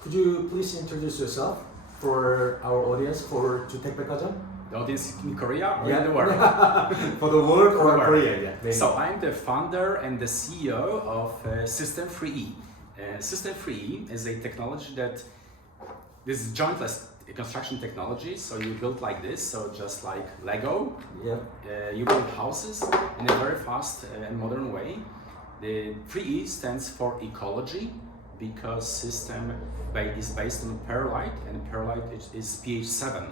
Could you please introduce yourself for our audience for 주택백화점? The audience in Korea or Yeah. in the world? For the world or world. Korea, yeah. Maybe. So I'm the founder and the CEO of System 3E. System 3E is a technology that this is jointless construction technology. So you build like this, so just like Lego. Yeah. You build houses in a very fast and modern way. The 3E stands for ecology because system is based on perlite, and perlite is pH 7.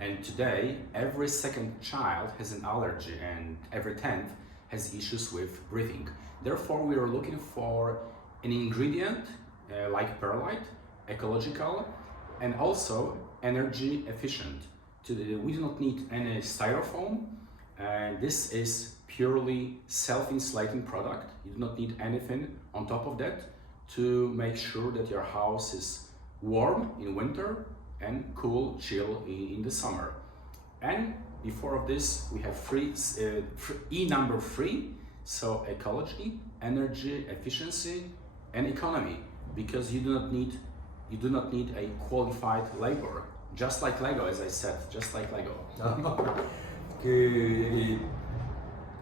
And today, every second child has an allergy, and every 10th has issues with breathing. Therefore, we are looking for an ingredient like perlite, ecological, and also energy efficient. We do not need any styrofoam, and this is purely self-insulating product. You do not need anything on top of that to make sure that your house is warm in winter and cool, chill in the summer. And before of this, we have E number 3, so ecology, energy efficiency, and economy, because you do not need a qualified labor, just like Lego, as I said, just like Lego.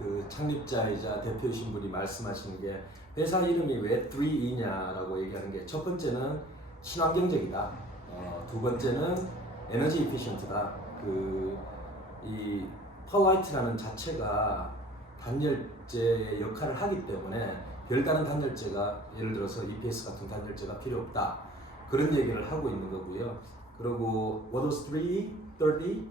그 창립자이자 대표이신 분이 말씀하시는 게 회사 이름이 왜 3E냐라고 얘기하는 게 첫 번째는 친환경적이다. 두 번째는 에너지 이피션트다. 이 펄라이트라는 자체가 단열재의 역할을 하기 때문에 별다른 단열재가 예를 들어서 EPS 같은 단열재가 필요 없다. 그런 얘기를 하고 있는 거고요. 그리고 what was 3E? Third E?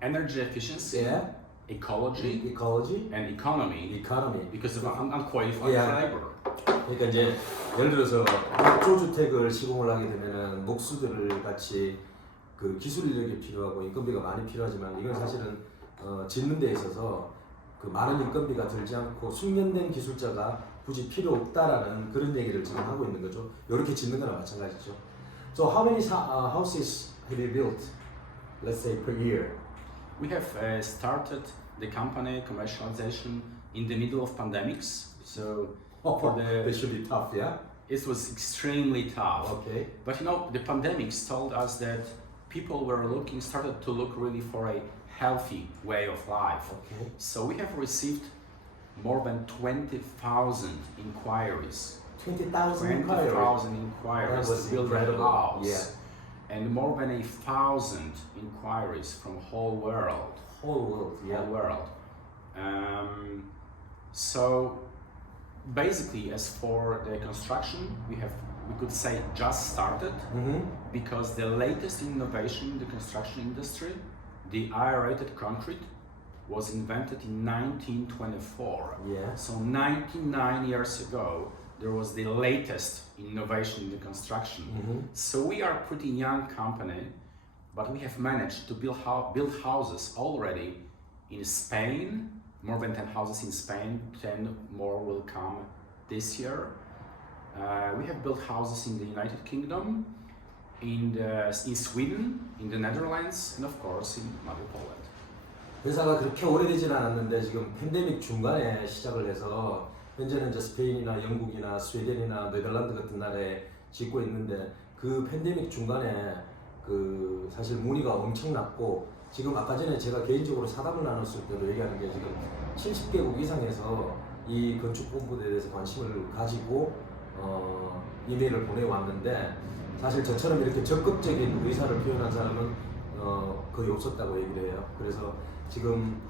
Energy efficiency. Yeah. Ecology, and economy. Because of unqualified labor. 그러니까 이제 예를 들어서 목조주택을 시공을 하게 되면은 목수들을 같이 그 기술 인력이 필요하고 인건비가 많이 필요하지만 이건 사실은 짓는 데 있어서 그 많은 인건비가 들지 않고 숙련된 기술자가 굳이 필요 없다라는 그런 얘기를 지금 하고 있는 거죠. 이렇게 짓는 거나 마찬가지죠. So how many houses have you built? Let's say per year. We have started the company commercialization in the middle of pandemics, so this should be tough, yeah? It was extremely tough. Okay. But the pandemics told us that people started to look really for a healthy way of life. Okay. So we have received more than 20,000 inquiries. 20,000 inquiries to build a house. Yeah. And more than 1,000 inquiries from whole world. Whole world. So basically, as for the construction, we could say just started, because the latest innovation in the construction industry, the aerated concrete, was invented in 1924. Yeah. So 99 years ago, there was the latest innovation in the construction. So we are a pretty young company, but we have managed to build houses already in Spain, more than 10 houses in Spain, 10 more will come this year. We have built houses in the United Kingdom, in Sweden, in the Netherlands, and of course in Poland. 회사가 그렇게 오래되진 않았는데 지금 팬데믹 중간에 시작을 해서 현재는 이제 스페인이나 영국이나 스웨덴이나 네덜란드 같은 나라에 짓고 있는데 그 팬데믹 중간에 그 사실 문의가 엄청났고 지금 아까 전에 제가 개인적으로 사담을 나눴을 때도 얘기하는 게 지금 70개국 이상에서 이 건축 공부에 대해서 관심을 가지고 이메일을 보내왔는데 사실 저처럼 이렇게 적극적인 의사를 표현한 사람은 거의 없었다고 얘기를 해요. 그래서 지금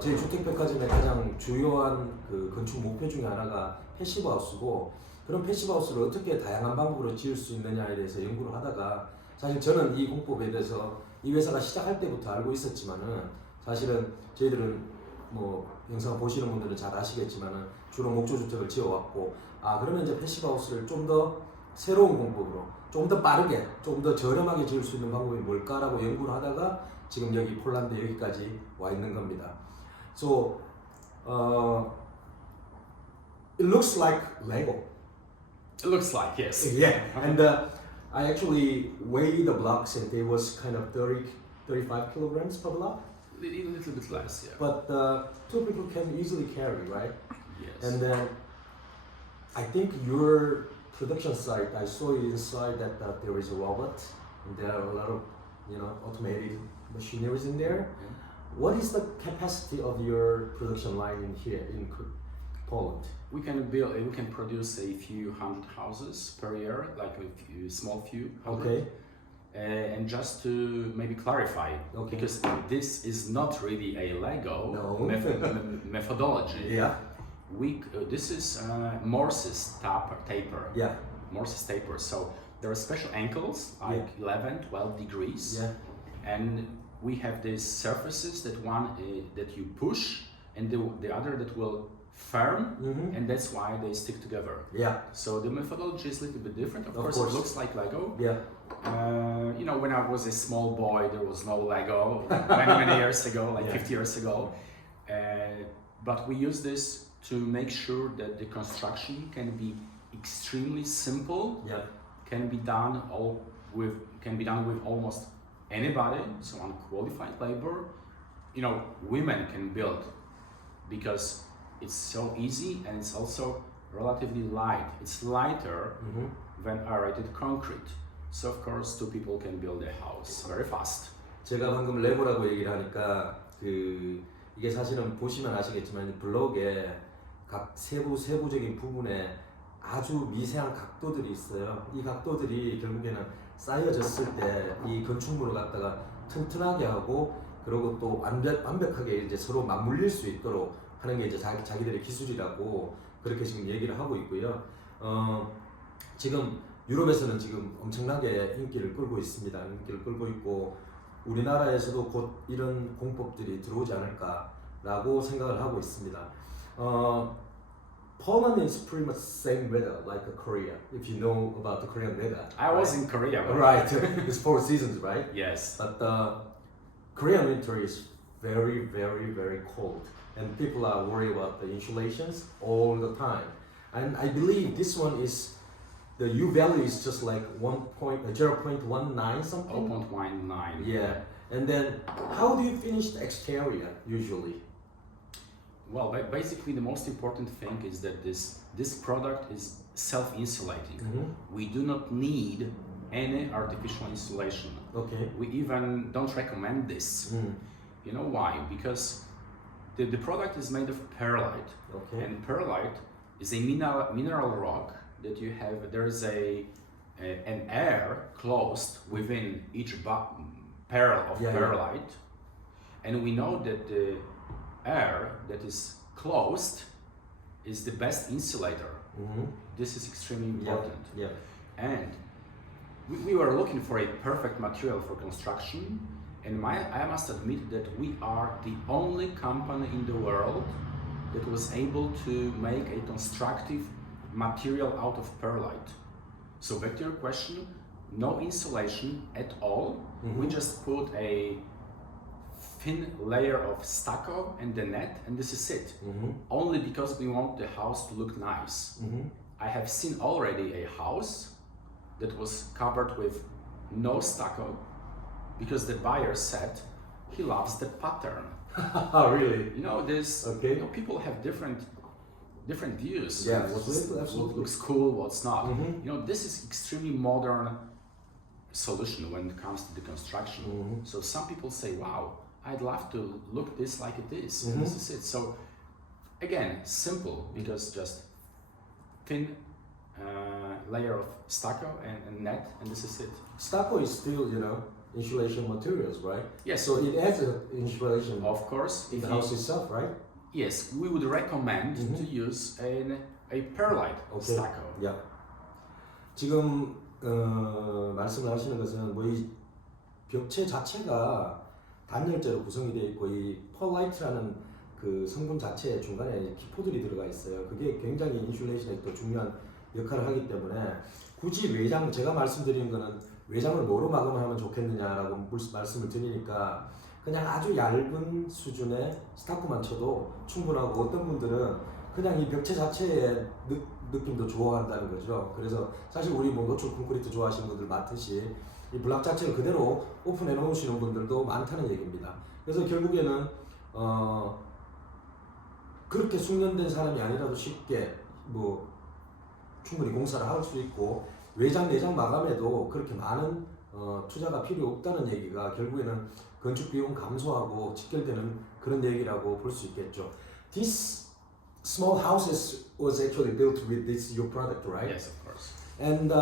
저희 주택백화점의 가장 주요한 그 건축 목표 중에 하나가 패시브하우스고 그런 패시브하우스를 어떻게 다양한 방법으로 지을 수 있느냐에 대해서 연구를 하다가 사실 저는 이 공법에 대해서 이 회사가 시작할 때부터 알고 있었지만은 사실은 저희들은 뭐 영상 보시는 분들은 잘 아시겠지만은 주로 목조주택을 지어왔고 그러면 이제 패시브하우스를 좀 더 새로운 공법으로 좀 더 빠르게 좀 더 저렴하게 지을 수 있는 방법이 뭘까라고 연구를 하다가 지금 여기 폴란드 여기까지 와 있는 겁니다. So it looks like Lego. It looks like, yes. Yeah, and I actually weighed the blocks and it was kind of 35 kilograms per block. A little bit less, yeah. But two people can easily carry, right? Yes. And then I think your production site, I saw inside that there is a robot and there are a lot of automated machineries in there. What is the capacity of your production line in here in Poland? We can produce a few hundred houses per year, like a small few hundred. Okay. And just to maybe clarify, Okay. because this is not really a Lego No. methodology. Yeah. This is Morse's taper. Yeah. Morse's taper. So there are special angles, like 11, 12 degrees. Yeah. And we have these surfaces that that you push, and the other that will firm, and that's why they stick together. Yeah. So the methodology is a little bit different. Of course, course. it looks like Lego. Yeah. When I was a small boy, there was no Lego many years ago, like 50 years ago. But we use this to make sure that the construction can be extremely simple. Yeah. Can be done with almost anybody, so unqualified labor. Women can build because it's so easy and it's also relatively light. It's lighter than aerated concrete. So of course, two people can build a house very fast. 제가 방금 레고라고 얘기를 하니까 이게 사실은 보시면 아시겠지만 블록에 각 세부적인 부분에 아주 미세한 각도들이 있어요. 이 각도들이 결국에는 쌓여졌을 때 이 건축물을 갖다가 튼튼하게 하고 그리고 또 완벽하게 이제 서로 맞물릴 수 있도록 하는 게 이제 자기들의 기술이라고 그렇게 지금 얘기를 하고 있고요. 지금 유럽에서는 지금 엄청나게 인기를 끌고 있습니다. 인기를 끌고 있고 우리나라에서도 곧 이런 공법들이 들어오지 않을까라고 생각을 하고 있습니다. Poland is pretty much same weather like Korea. If you know about the Korean weather. I was in Korea. Right. It's 4 seasons, right? Yes. But Korean winter is very, very, very cold, and people are worried about the insulations all the time. And I believe this one is the U value is just like 0.19 something. 0.19. Yeah. And then how do you finish the exterior usually? Well, basically the most important thing is that this product is self-insulating. We do not need any artificial insulation. Okay. We even don't recommend this. You know why? Because the product is made of perlite. Okay. And perlite is a mineral rock that you have. There's an air closed within each barrel of perlite, and we know that the air that is closed is the best insulator. This is extremely important. Yeah. And we were looking for a perfect material for construction, and I must admit that we are the only company in the world that was able to make a constructive material out of perlite. So back to your question, no insulation at all. We just put a thin layer of stucco and the net, and this is it. Only because we want the house to look nice. I have seen already a house that was covered with no stucco because the buyer said he loves the pattern. Really? This. Okay. People have different views. Yeah, what absolutely. looks cool, what's not. This is extremely modern solution when it comes to the construction. So some people say, "Wow, I'd love to look this like it is." And this is it. So again, simple because just thin layer of stucco and net, and this is it. Stucco is still, insulation materials, right? Yes. So it adds insulation Of course, in the house itself, right? Yes, we would recommend to use a perlite stucco. Yeah. 지금 말씀을 하시는 것은 이 벽체 자체가 단열재로 구성이 되어 있고 이 펄라이트라는 그 성분 자체에 중간에 기포들이 들어가 있어요. 그게 굉장히 인슐레이션에 또 중요한 역할을 하기 때문에 굳이 외장, 제가 말씀드리는 거는 외장을 뭐로 막으면 하면 좋겠느냐라고 말씀을 드리니까 그냥 아주 얇은 수준의 스타코만 쳐도 충분하고 어떤 분들은 그냥 이 벽체 자체의 느낌도 좋아한다는 거죠. 그래서 사실 우리 노출 콘크리트 좋아하시는 분들 많듯이 이 블락 자체를 그대로 오픈해 놓으시는 분들도 많다는 얘기입니다. 그래서 결국에는 그렇게 숙련된 사람이 아니라도 쉽게 충분히 공사를 할 수 있고 외장 내장 마감에도 그렇게 많은 투자가 필요 없다는 얘기가 결국에는 건축 비용 감소하고 직결되는 그런 얘기라고 볼 수 있겠죠. This small houses was actually built with this your product, right? Yes, of course. And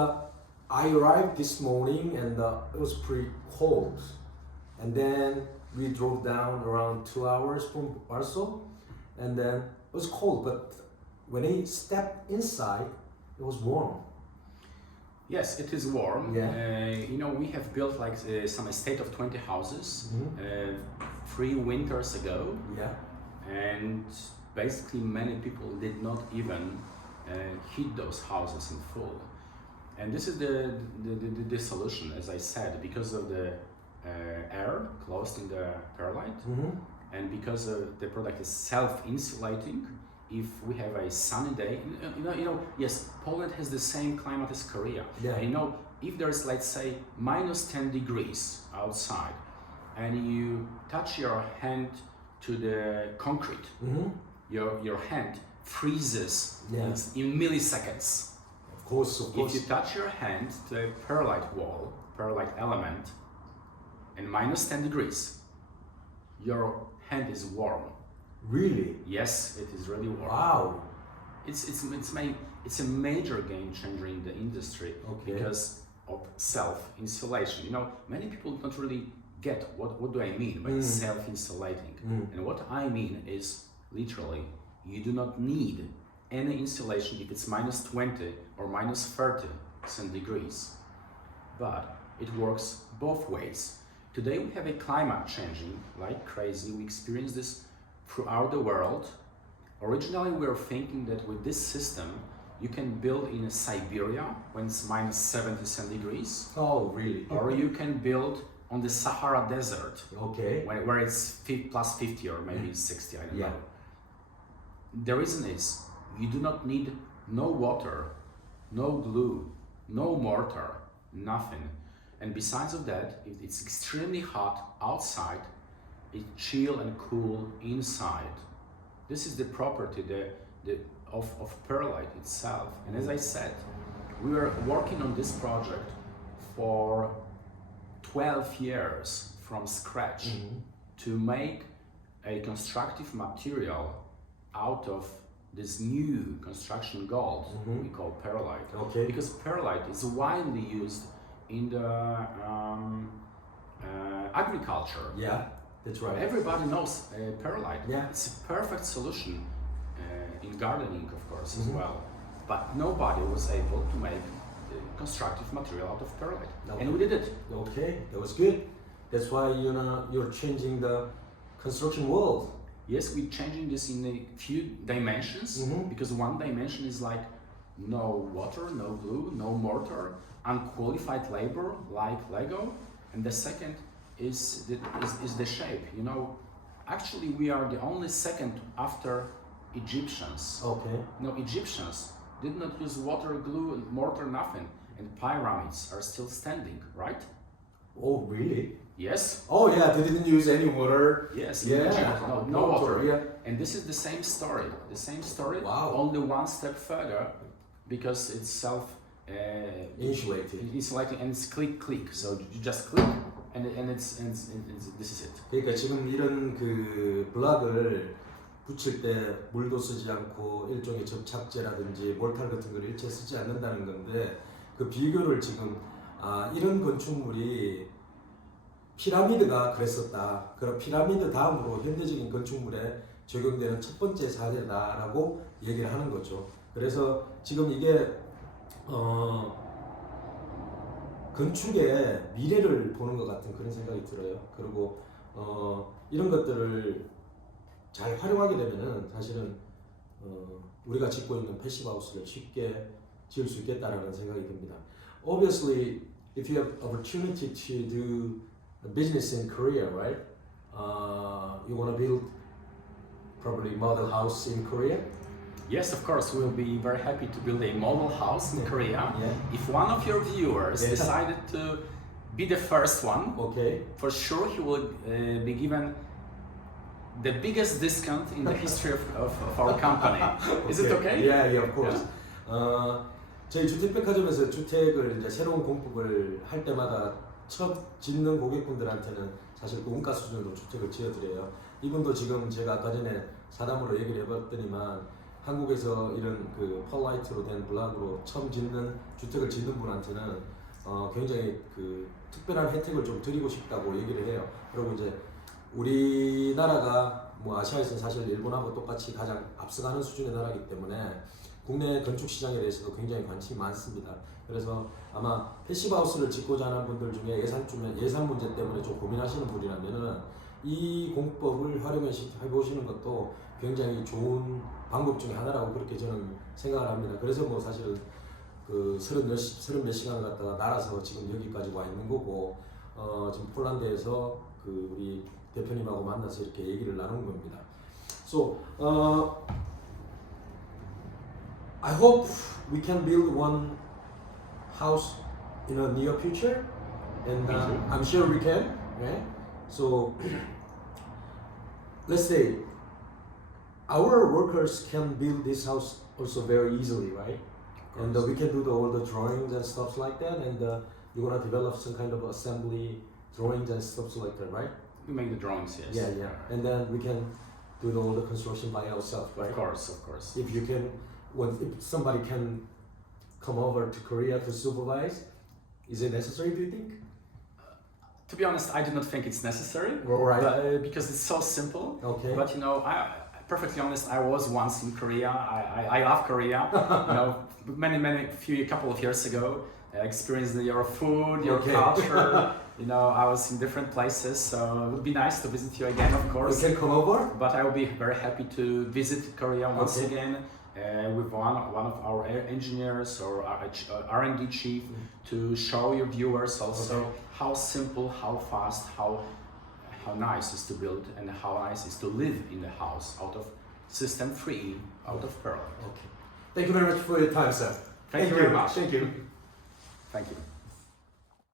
I arrived this morning and it was pretty cold. And then we drove down around 2 hours from Warsaw, and then it was cold. But when I stepped inside, it was warm. Yes, it is warm. Yeah. We have built like some estate of 20 houses 3 winters ago, Yeah. and basically many people did not even heat those houses in full. And this is the solution, as I said, because of the air closed in the perlite, and because the product is self-insulating. If we have a sunny day, yes, Poland has the same climate as Korea. Yeah. If there's, let's say, minus 10 degrees outside, and you touch your hand to the concrete, your hand freezes in milliseconds. Of course. If you touch your hand to a perlite wall, perlite element, and minus 10 degrees, your hand is warm. Really? Yes, it is really warm. Wow. It's a major game changer in the industry because of self-insulation. Many people don't really get what do I mean by self-insulating. And what I mean is literally you do not need any insulation if it's minus 20 or minus 30 degrees, but it works both ways. Today we have a climate changing like crazy. We experience this throughout the world. Originally we were thinking that with this system you can build in Siberia when it's minus 70 degrees. Oh, really? Or you can build on the Sahara Desert, Okay. where it's plus 50 or maybe 60, I don't know. The reason is you do not need no water, no glue, no mortar, nothing. And besides of that, if it's extremely hot outside, it's chill and cool inside. This is the property of perlite itself. And as I said, we were working on this project for 12 years from scratch to make a constructive material out of this new construction gold we call perlite. Okay. Because perlite is widely used in the agriculture. Yeah, that's right. Everybody knows perlite. Yeah. It's a perfect solution in gardening, of course, as well. But nobody was able to make constructive material out of perlite. Okay. And we did it. Okay, that was good. That's why you're changing the construction world. Yes, we're changing this in a few dimensions because one dimension is like no water, no glue, no mortar, unqualified labor like Lego, and the second is the shape. Actually we are the only second after Egyptians. Okay. Egyptians did not use water, glue, and mortar, nothing, and pyramids are still standing, right? Oh, really? Yes. Oh, yeah, they didn't use any water. Yes. Yeah. Egypt, no water. Yeah. And this is the same story. The same story. Wow. Only one step further, because it's insulating and it's click. So you just click, and this is it. 그러니까 지금 이런 그 블락을 붙일 때 물도 쓰지 않고 일종의 접착제라든지 몰탈 같은 걸 일체 쓰지 않는다는 건데 그 비교를 지금 이런 건축물이 피라미드가 그랬었다. 그럼 피라미드 다음으로 현대적인 건축물에 적용되는 첫 번째 사례다라고 얘기를 하는 거죠. 그래서 지금 이게 건축의 미래를 보는 것 같은 그런 생각이 들어요. 그리고 이런 것들을 잘 활용하게 되면은 사실은 우리가 짓고 있는 패시브하우스를 쉽게 지을 수 있겠다라는 생각이 듭니다. Obviously, if you have opportunity to do a business in Korea, right? You want to build probably model house in Korea? Yes, of course, we'll be very happy to build a model house in Korea. Yeah. If one of your viewers decided to be the first one, Okay. for sure he will be given the biggest discount in the history of our company. Is it okay? Yeah, of course. 저희 주택백화점에서 주택을 이제 새로운 공법을 할 때마다 첫 짓는 고객분들한테는 사실 그 원가 수준으로 주택을 지어드려요. 이분도 지금 제가 아까 전에 사담으로 얘기를 해봤더니만 한국에서 이런 그 펄라이트로 된 블락으로 처음 짓는 주택을 짓는 분한테는 굉장히 그 특별한 혜택을 좀 드리고 싶다고 얘기를 해요. 그리고 이제 우리나라가 뭐 아시아에서는 사실 일본하고 똑같이 가장 앞서가는 수준의 나라이기 때문에 국내 건축 시장에 대해서도 굉장히 관심이 많습니다. 그래서 아마 패시브하우스를 짓고자 하는 분들 중에 예산 문제 때문에 좀 고민하시는 분이라면은 이 공법을 활용해 보시는 것도 굉장히 좋은 방법 중에 하나라고 그렇게 저는 생각을 합니다. 그래서 뭐 사실은 그 30몇 시간을 갖다가 날아서 지금 여기까지 와 있는 거고, 지금 폴란드에서 그 우리 대표님하고 만나서 이렇게 얘기를 나눈 겁니다. So, I hope we can build one house in a near future, and I'm sure we can. Right? So, let's say our workers can build this house also very easily, right? And we can do all the drawings and stuff like that, and you're gonna develop some kind of assembly drawings and stuff like that, right? We make the drawings, yes. Yeah. And then we can do all the construction by ourselves, right? Of course. If you can, if somebody can come over to Korea to supervise, is it necessary, do you think? To be honest, I do not think it's necessary. Right. But, because it's so simple. Okay. But you know, perfectly honest, I was once in Korea. I love Korea. You know, couple of years ago, I experienced your food, your culture. You know, I was in different places, so it would be nice to visit you again, of course. You can come over. But I will be very happy to visit Korea once again with one of our engineers or R&D chief to show your viewers also how simple, how fast, how nice is to build and how nice is to live in the house out of system free, out of pearl. Okay. Thank you very much for your time, sir. Thank you very much. Thank you. Thank you.